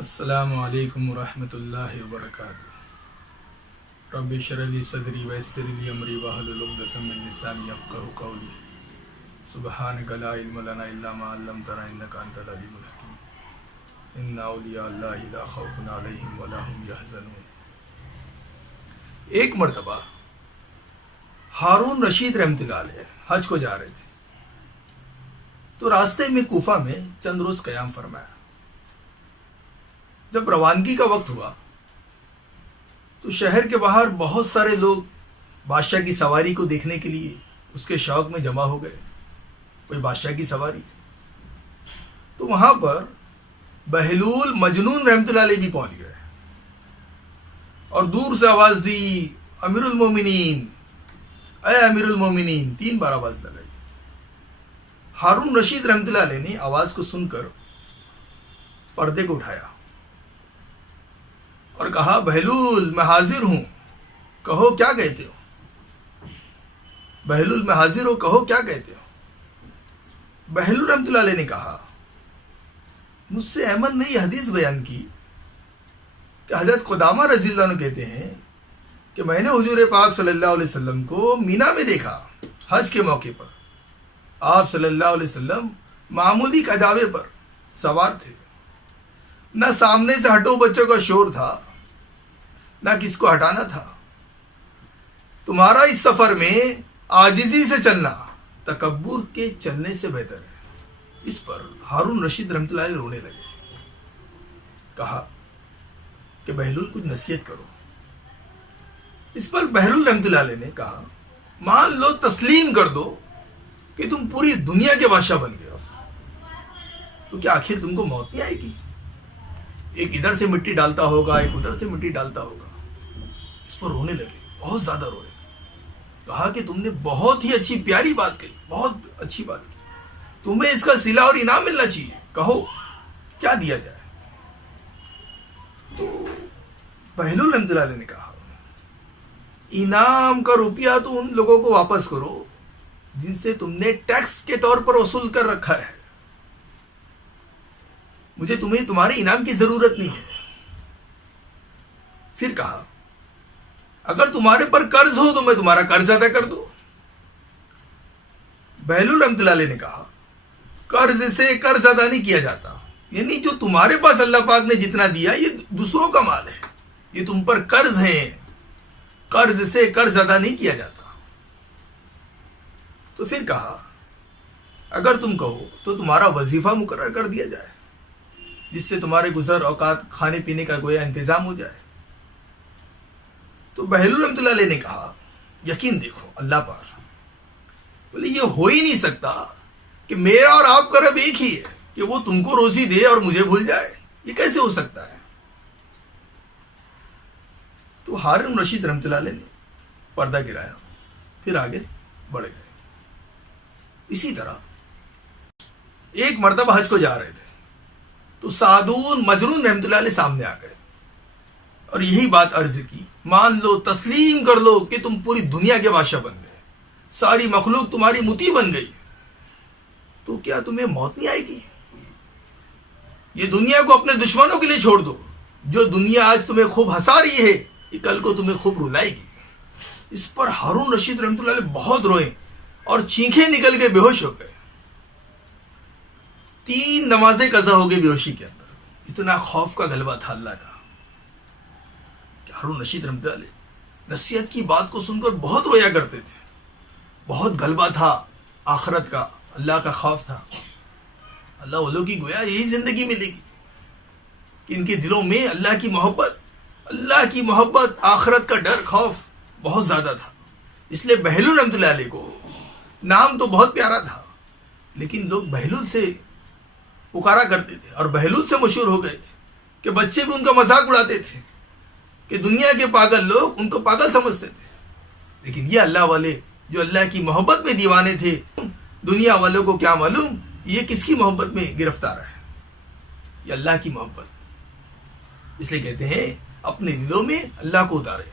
السلام علیکم ورحمۃ اللہ وبرکاتہ۔ رب اشرح لی صدری ویسر لی امری واحلل عقدۃ من لسانی یفقہوا قولی۔ سبحانک لا علم لنا الا ما علمتنا انک انت العلیم الحکیم۔ ان اولیاء اللہ لا خوف علیہم ولا هم یحزنون۔ ایک مرتبہ ہارون رشید رحمۃ اللہ علیہ حج کو جا رہے تھے تو راستے میں کوفہ میں چند روز قیام فرمایا۔ جب روانگی کا وقت ہوا تو شہر کے باہر بہت سارے لوگ بادشاہ کی سواری کو دیکھنے کے لیے اس کے شوق میں جمع ہو گئے۔ کوئی بادشاہ کی سواری، تو وہاں پر بہلول مجنون رحمۃ اللہ علیہ بھی پہنچ گئے اور دور سے آواز دی، امیر المومنین، اے امیر المومنین، 3 بار آواز لگائی۔ ہارون رشید رحمۃ اللہ علیہ نے آواز کو سن کر پردے کو اٹھایا اور کہا، بہلول میں حاضر ہوں، کہو کیا کہتے ہو؟ بہلول میں حاضر ہوں، کہو کیا کہتے ہو؟ بہلول رحمۃ اللہ علیہ نے کہا، مجھ سے احمد نے یہ حدیث بیان کی کہ حضرت قدامہ رضی اللہ عنہ کہتے ہیں کہ میں نے حضور پاک صلی اللہ علیہ وسلم کو مینا میں دیکھا حج کے موقع پر۔ آپ صلی اللہ علیہ وسلم معمولی کجاوے پر سوار تھے، نہ سامنے سے ہٹو بچوں کا شور تھا نہ کس کو ہٹانا تھا۔ تمہارا اس سفر میں عاجزی سے چلنا تکبر کے چلنے سے بہتر ہے۔ اس پر ہارون رشید رحمۃ اللہ علیہ رونے لگے۔ کہا کہ بہلول کچھ نصیحت کرو۔ اس پر بہلول رحمۃ اللہ علیہ نے کہا، مان لو تسلیم کر دو کہ تم پوری دنیا کے بادشاہ بن گئے ہو، تو کیا آخر تم کو موت نہیں آئے گی؟ ایک ادھر سے مٹی ڈالتا ہوگا، ایک ادھر سے مٹی ڈالتا ہوگا۔ اس پر رونے لگے، بہت زیادہ روئے۔ کہا کہ تم نے بہت ہی اچھی پیاری بات کہی، بہت اچھی بات کی، تمہیں اس کا صلہ اور انعام ملنا چاہیے، کہو کیا دیا جائے؟ تو بہلول رحمۃ اللہ علیہ نے کہا، انعام کا روپیہ تو ان لوگوں کو واپس کرو جن سے تم نے ٹیکس کے طور پر وصول کر رکھا ہے، مجھے تمہارے انعام کی ضرورت نہیں ہے۔ پھر کہا، اگر تمہارے پر قرض ہو تو میں تمہارا قرض ادا کر دوں۔ بہلول رحمۃ اللہ علیہ نے کہا، قرض سے قرض ادا نہیں کیا جاتا، یعنی جو تمہارے پاس اللہ پاک نے جتنا دیا یہ دوسروں کا مال ہے، یہ تم پر قرض ہے، قرض سے قرض ادا نہیں کیا جاتا۔ تو پھر کہا، اگر تم کہو تو تمہارا وظیفہ مقرر کر دیا جائے جس سے تمہارے گزر اوقات کھانے پینے کا گویا انتظام ہو جائے۔ تو بہلول رحمۃ اللہ علیہ نے کہا، یقین دیکھو اللہ پر، بولے یہ ہو ہی نہیں سکتا کہ میرا اور آپ کا رب ایک ہی ہے کہ وہ تم کو روزی دے اور مجھے بھول جائے، یہ کیسے ہو سکتا ہے؟ تو ہارون رشید رحمۃ اللہ علیہ نے پردہ گرایا، پھر آگے بڑھ گئے۔ اسی طرح ایک مرتبہ حج کو جا رہے تھے تو سعدون مجنون رحمۃ اللہ علیہ سامنے آ گئے اور یہی بات عرض کی، مان لو تسلیم کر لو کہ تم پوری دنیا کے بادشاہ بن گئے، ساری مخلوق تمہاری مطیع بن گئی، تو کیا تمہیں موت نہیں آئے گی؟ یہ دنیا کو اپنے دشمنوں کے لیے چھوڑ دو، جو دنیا آج تمہیں خوب ہنسا رہی ہے یہ کل کو تمہیں خوب رلائے گی۔ اس پر ہارون رشید رحمۃ اللہ علیہ بہت روئے اور چینخیں نکل کے بے ہوش ہو گئے۔ 3 نمازیں قضا ہو گئی بے ہوشی کے اندر، اتنا خوف کا غلبہ تھا اللہ کا کہ ہارون رشید رحمۃ اللہ علیہ نصیحت کی بات کو سن کر بہت رویا کرتے تھے۔ بہت غلبہ تھا آخرت کا، اللہ کا خوف تھا۔ اللہ والوں کی گویا یہی زندگی ملے گی کہ ان کے دلوں میں اللہ کی محبت، آخرت کا ڈر، خوف بہت زیادہ تھا۔ اس لیے بہلول رحمۃ اللہ علیہ کو نام تو بہت پیارا تھا، لیکن لوگ بہلول سے پکارا کرتے تھے اور بہلول سے مشہور ہو گئے تھے کہ بچے بھی ان کا مذاق اڑاتے تھے کہ دنیا کے پاگل لوگ ان کو پاگل سمجھتے تھے، لیکن یہ اللہ والے جو اللہ کی محبت میں دیوانے تھے، دنیا والوں کو کیا معلوم یہ کس کی محبت میں گرفتار ہے، یہ اللہ کی محبت۔ اس لیے کہتے ہیں اپنے دلوں میں اللہ کو اتارے۔